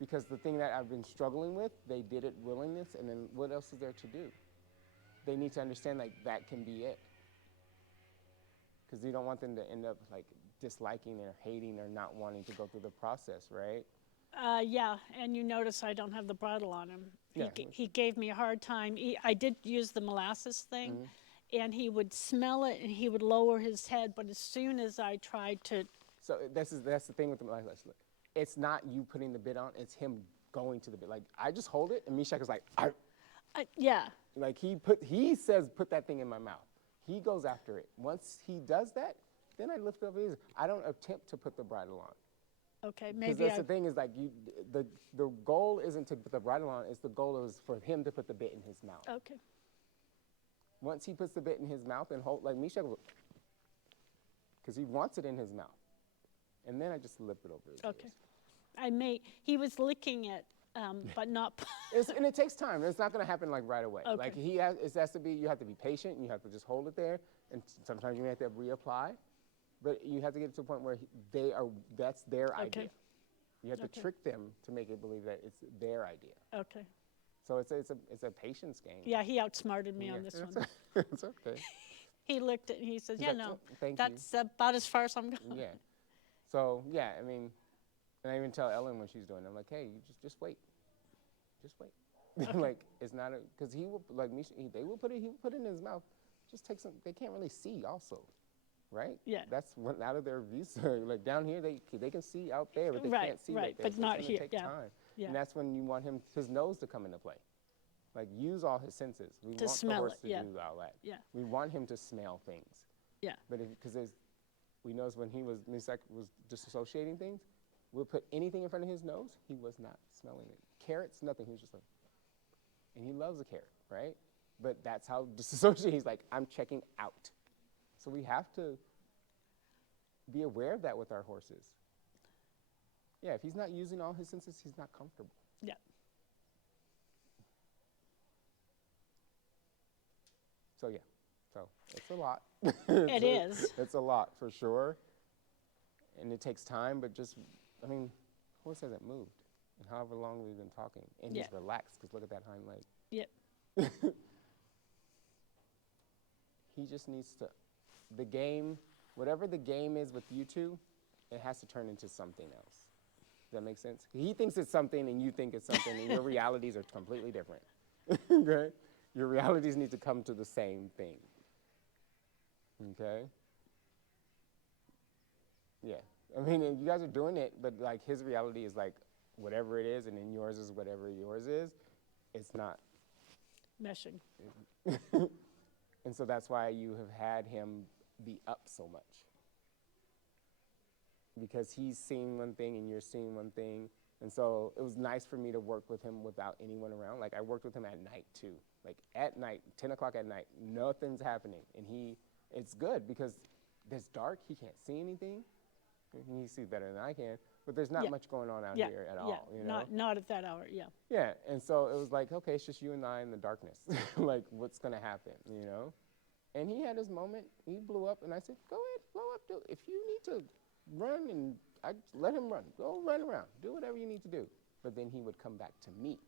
Because the thing that I've been struggling with, they did it willingness, and then what else is there to do? They need to understand like that can be it. Because you don't want them to end up like disliking or hating or not wanting to go through the process, right? Yeah, and you notice I don't have the bridle on him. Yeah. He gave me a hard time. I did use the molasses thing, and he would smell it and he would lower his head. But as soon as I tried to, So that's the thing with the like, look, it's not you putting the bit on; it's him going to the bit. Like I just hold it, and Meshach is like, yeah, like he says, put that thing in my mouth. He goes after it. Once he does that, then I lift up his. I don't attempt to put the bridle on. okay, Because maybe that's the thing is like the goal isn't to put the bridle on. It's the goal is for him to put the bit in his mouth. Okay, Once he puts the bit in his mouth and hold like Meshach, because he wants it in his mouth, and then I just lift it over his ears. He was licking it, but not. And it takes time. It's not going to happen like right away. Okay. Like it has to be. You have to be patient. And you have to just hold it there, and sometimes you may have to reapply, but you have to get to a point where that's their idea. You have to trick them to make it believe that it's their idea. Okay. So it's a patience game. Yeah, he outsmarted me on this one. It's okay. He looked at it and he says, He's "Yeah, like, no, thank that's about as far as I'm going." Yeah. So yeah, I mean, and I even tell Ellen when she's doing it, I'm like, hey, you just wait, just wait. Okay. Like it's not because he will like me. They will put it. He will put it in his mouth. Just take some. They can't really see also, right? Yeah. That's one out of their view. So like down here, they can see out there, but they Right, can't see right, there. but So not it's here, gonna take yeah. time. Yeah. And that's when you want his nose to come into play. Like use all his senses. We To want smell the horse it, to yeah. do all that. Yeah. We want him to smell things. Yeah. But because we noticed when Meshach was disassociating things, we'll put anything in front of his nose, he was not smelling it. Carrots, nothing. He was just like, and he loves a carrot, right? But that's how disassociated. He's like, I'm checking out. So we have to be aware of that with our horses. Yeah, if he's not using all his senses, he's not comfortable. Yeah. So yeah, so it's a lot. It is. It's a lot for sure. And it takes time, but just, I mean, horse hasn't moved in however long we've been talking. And Yeah. he's relaxed, because look at that hind leg. Yep. He just needs to, the game, whatever the game is with you two, it has to turn into something else. Does that make sense? He thinks it's something and you think it's something, and your realities are completely different. Okay? Your realities need to come to the same thing. Okay? Yeah. I mean, and you guys are doing it, but like his reality is like whatever it is, and then yours is whatever yours is. It's not. Meshing. And so that's why you have had him be up so much. Because he's seeing one thing and you're seeing one thing. And so it was nice for me to work with him without anyone around. Like I worked with him at night too. Like at night, 10 o'clock at night, nothing's happening. And it's good because it's dark, he can't see anything. He sees better than I can, but there's not Yeah. much going on out Yeah. here at Yeah. all, you know? Not at that hour. Yeah. Yeah, and so it was like, okay, it's just you and I in the darkness. Like, what's gonna happen, you know? And he had his moment. He blew up, and I said, go ahead, blow up. Do if you need to run, and I let him run. Go run around. Do whatever you need to do. But then he would come back to me.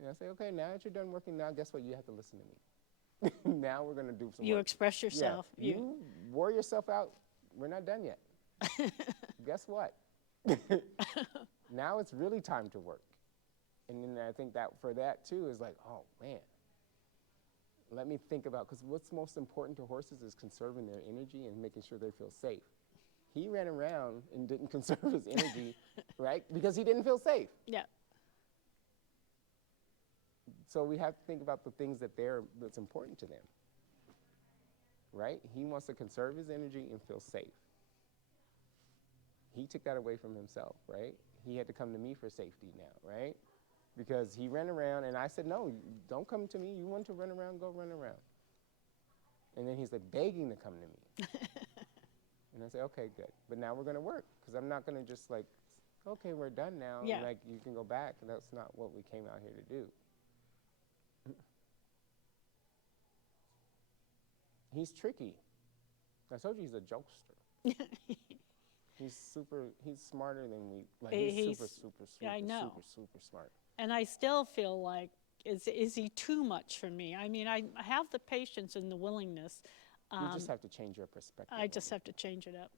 And I say, okay, now that you're done working, now guess what? You have to listen to me. Now we're gonna do some You work. express yourself. Yeah. You wore yourself out. We're not done yet. Guess what? Now it's really time to work. And then I think that for that too is like, oh man, let me think about, because what's most important to horses is conserving their energy and making sure they feel safe. He ran around and didn't conserve his energy, right? Because he didn't feel safe. Yeah. So we have to think about the things that's important to them, right? He wants to conserve his energy and feel safe. He took that away from himself, right? He had to come to me for safety now, right? Because he ran around, and I said, no, don't come to me. You want to run around, go run around. And then he's like begging to come to me. And I say, okay, good. But now we're going to work, because I'm not going to just like, okay, we're done now. Yeah. And like, you can go back. And that's not what we came out here to do. He's tricky. I told you he's a jokester. He's smarter than we, like, He's- super, yeah, I know. super smart. And I still feel like, is he too much for me? I mean, I have the patience and the willingness. You just have to change your perspective. I on just it. have to change it up.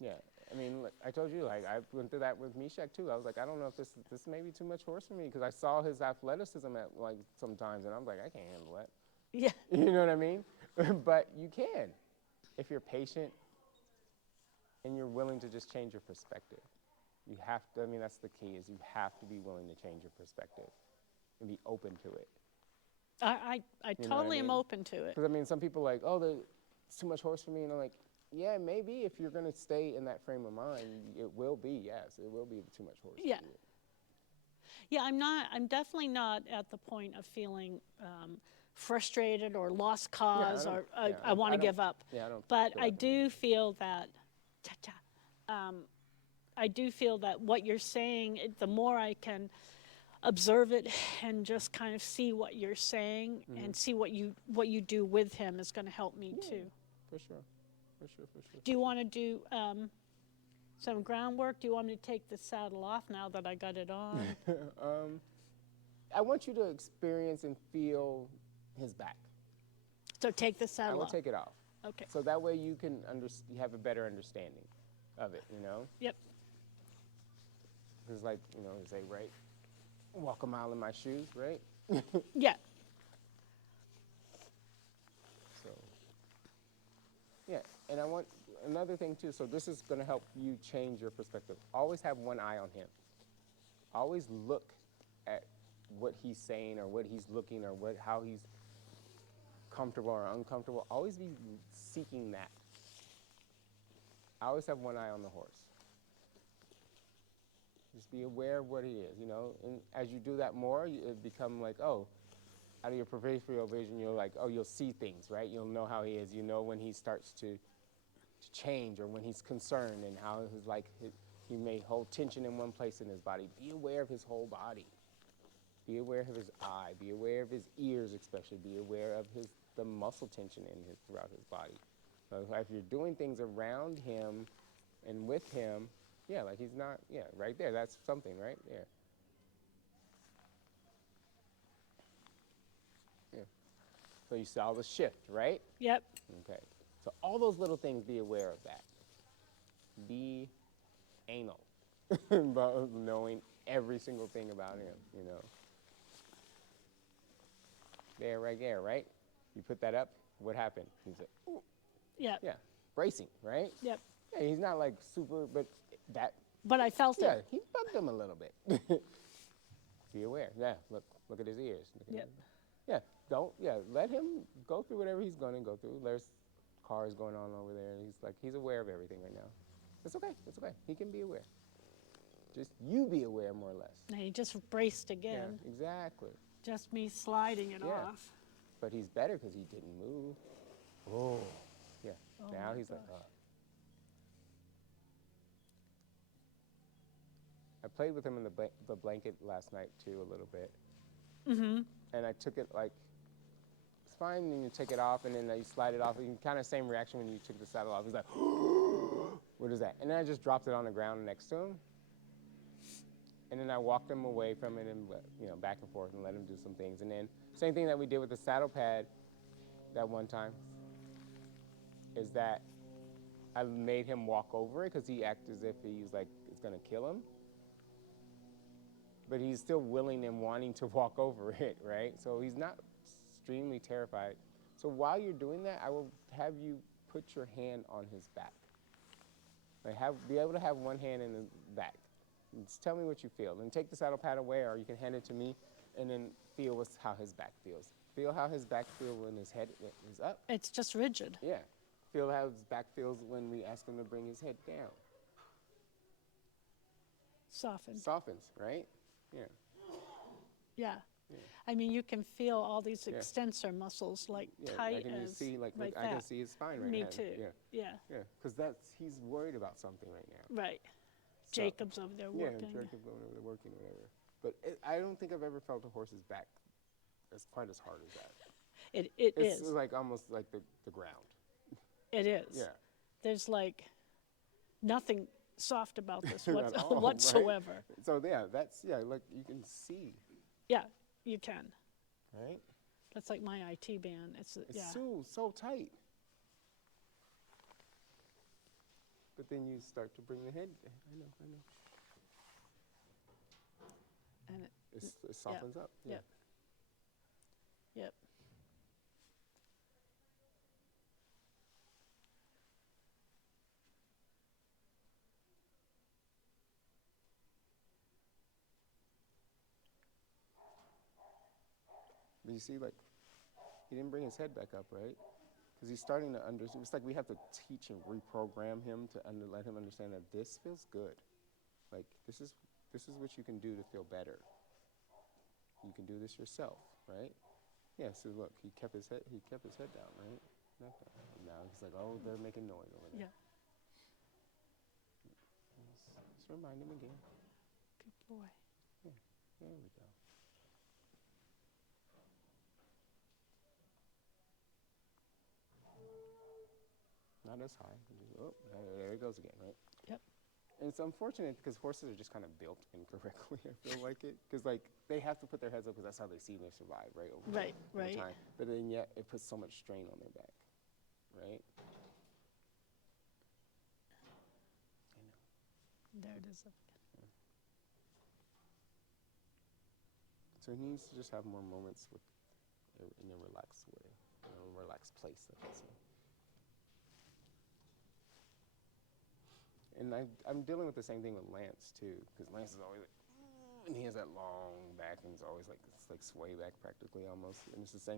Yeah, I mean, like I told you, like I went through that with Meshach too. I was like, I don't know if this may be too much horse for me, because I saw his athleticism at like sometimes, and I'm like, I can't handle that. Yeah. You know what I mean? But you can, if you're patient and you're willing to just change your perspective. You have to. I mean, that's the key. Is you have to be willing to change your perspective and be open to it. I You know what I totally am mean? open to it. Because I mean, some people are like, oh, it's too much horse for me, and I'm like, yeah, maybe if you're gonna stay in that frame of mind, it will be. Yes, it will be too much horse. Yeah. For you. Yeah, I'm definitely not at the point of feeling frustrated or lost cause don't- or yeah, I want to don't- give up. yeah, I don't But feel I like that. do feel that, I do feel that what you're saying, the more I can observe it and just kind of see what you're saying and see what you do with him is going to help me too. For sure. For sure. Do you want to do some groundwork? Do you want me to take the saddle off now that I got it on? I want you to experience and feel his back. So take the I saddle will off. take it off. Okay. So that way you can you have a better understanding of it, you know? Yep. Because like, you know, they say, right? Walk a mile in my shoes, right? Yeah. So, yeah, and I want another thing too. So this is going to help you change your perspective. Always have one eye on him. Always look at what he's saying or what he's looking or how he's comfortable or uncomfortable. Always be seeking that. I always have one eye on the horse. Just be aware of what he is, you know. And as you do that more, it become like, oh, out of your peripheral vision, you're like, oh, you'll see things, right? You'll know how he is. You know when he starts to change or when he's concerned and how he may hold tension in one place in his body. Be aware of his whole body. Be aware of his eye. Be aware of his ears, especially. Be aware of the muscle tension throughout his body. So if you're doing things around him and with him, yeah, like he's not, yeah, right there. That's something, right? Yeah. Yeah. So you saw the shift, right? Yep. Okay. So all those little things, be aware of that. Be anal about knowing every single thing about him, you know. There, right there, right? You put that up, what happened? He's like, ooh, Yep. yeah, bracing, right? Yep. Yeah, he's not like super, but that, But I felt yeah, it. he bugged him a little bit. Be aware. Yeah, look at his ears. Look at Yep. let him go through whatever he's going to go through. There's cars going on over there. He's aware of everything right now. It's okay. He can be aware. Just you be aware more or less. And he just braced again. Yeah, exactly. Just me sliding it Yeah. off. But he's better because he didn't move. Oh, yeah. Oh now my he's like, gosh. oh. I played with him in the blanket last night too a little bit. Mm-hmm. And I took it like, it's fine, and you take it off, and then you slide it off. And kind of same reaction when you took the saddle off. He's like, what is that? And then I just dropped it on the ground next to him. And then I walked him away from it and, you know, back and forth and let him do some things. And then same thing that we did with the saddle pad that one time is that I made him walk over it because he acted as if he's like, it's going to kill him. But he's still willing and wanting to walk over it, right? So he's not extremely terrified. So while you're doing that, I will have you put your hand on his back. Like be able to have one hand in the back. And just tell me what you feel. And take the saddle pad away, or you can hand it to me, and then feel how his back feels. Feel how his back feels when his head is up. It's just rigid. Yeah. Feel how his back feels when we ask him to bring his head down. Soften. Softens, right? Yeah. Yeah. Yeah. I mean, you can feel all these Yeah. extensor muscles like Yeah, tight I can as just see, like like I can that. see his spine right Me now. too. Yeah. Yeah. Yeah, because he's worried about something right now. Right. So- Jacob's over there working. Yeah, Jacob going over there working or whatever. But I don't think I've ever felt a horse's back as quite as hard as that. It It's is. like almost like the ground. It is. Yeah. There's like nothing soft about this At all, right? whatsoever. So yeah, that's, yeah, like you can see, Yeah, you can. right? That's like my IT band. It's It's yeah, so tight. But then you start to bring the head, I know. and It softens up, yeah. Yep. Yep. But you see, like, he didn't bring his head back up, right? Because he's starting to understand. It's like we have to teach and reprogram him to let him understand that this feels good. Like, this is what you can do to feel better. You can do this yourself, right? Yeah, so look, he kept his head down, right? Now he's like, oh, they're making noise over there. Yeah. Just remind him again. Good boy. Yeah, there we go. Not as high. Oh, there it goes again, right? Yep. And it's unfortunate because horses are just kind of built incorrectly, I feel like it. Because, like, they have to put their heads up because that's how they see they survive, right? Over time. But then, yet, it puts so much strain on their back, right? I know. There it is. So he needs to just have more moments in a relaxed way, in a relaxed place, I can say. And I'm dealing with the same thing with Lance, too, because Lance is always like, and he has that long back, and it's always like, it's like sway back practically almost. And it's the same